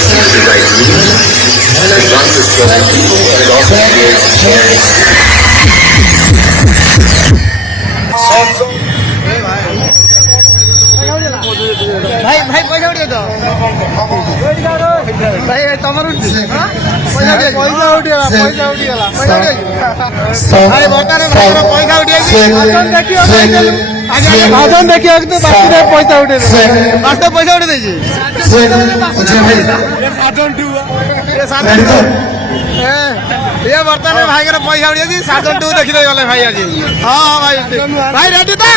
seems the right meaning, and advances for the people, and it also creates भाई भाई पैसा उठे तो भाई तमर पैसा उठिगला अरे बर्तमान पैसा उठी भाजन देखिए तो पैसा उठे बास्तव पैसा उठे देजी ये बर्तमान भाई पैसा उठी साजन टू देखी गले भाई आज हाँ भाई भाई रेडी तो